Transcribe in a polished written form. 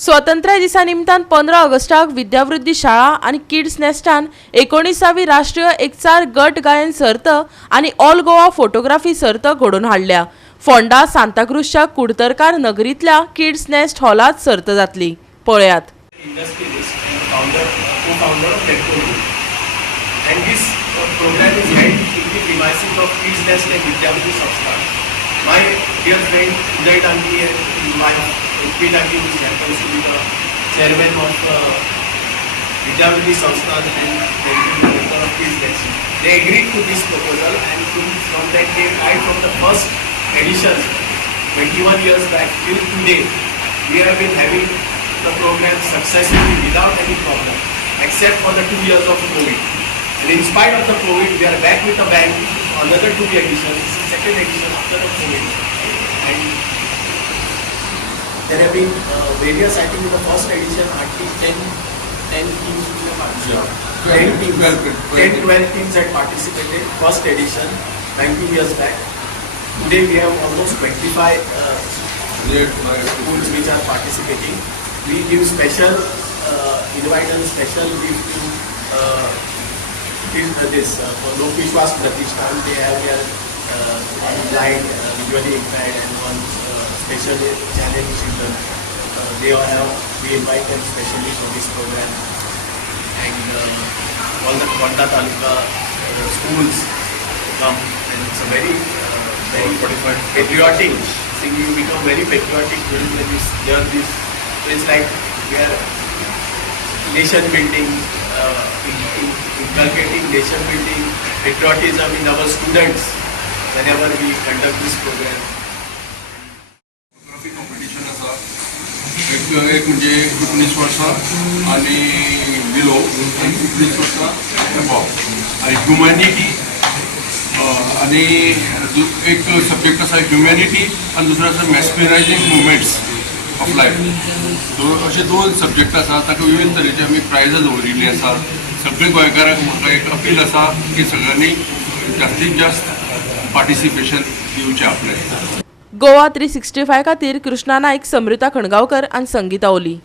स्वातंत्र्य दिसा निमतान 15 ऑगस्टाक विद्यावृद्धी शाळा आणि किड्स नेस्टान 19वी राष्ट्रीय एकचार गट गायन सर्त आणि ऑल गोवा फोटोग्राफी सर्त घडोवन हाडल्या। फोंडा सांताक्रूजच्या कुडतरकार नगरीतल्या किड्स नेस्ट हॉलात सर्त जातली। पळयात। And this program is held in the premises of Kids Nest and Vidhya Vruddhi Saunstha. My dear friend Vidhya Vruddhi and my Vruddhi, which happens to be the chairman of Vidhya Vruddhi Saunstha and the director of Kids Nest, they agreed to this proposal, and from that day, right from the first edition, 21 years back till today, we have been having the program successfully without any problem, except for the 2 years of COVID. And in spite of the COVID, we are back with a bang, another 2 editions. This is second edition after the COVID. And there have been various, I think in the first edition, hardly 10 teams, 12 teams had participated. First edition, 19 years back. Today we have almost 25 schools which are participating. We give special, invite and special gift to Lok Vishwas Pratishthan. They have their blind, visually impaired, and one special challenged children. They all have, we invite them specially for this program. And all the Konda Taluka schools come, and it's a very patriotic thing. You become very patriotic when you hear this. It's like we are nation building, inculcating nation building, patriotism in our students whenever we conduct this program. Photography competition आसा एक म्हणजे 19 वर्सां आणि below 19 वर्सां above आणि humanity आणि एक subject आसा ह्युमॅनिटी आणि दुसरो आसा मॅस्कुलायझिंग मुवमेंट्स ऑफ लायफ. सो अशे 2 सब्जेक्ट आसा ताका विविध तरेचे आमी प्रायजां दवरिल्लीं आसा. सगळे गोंयकारांक म्हाका एक अपील आसा की सगळ्यांनी जास्तीत जास्त पार्टिसिपेशन दिवचें आपलें. गोवा 365 खातीर कृष्णा नाईक, समृता खणगांवकर आणि संगीता ओली।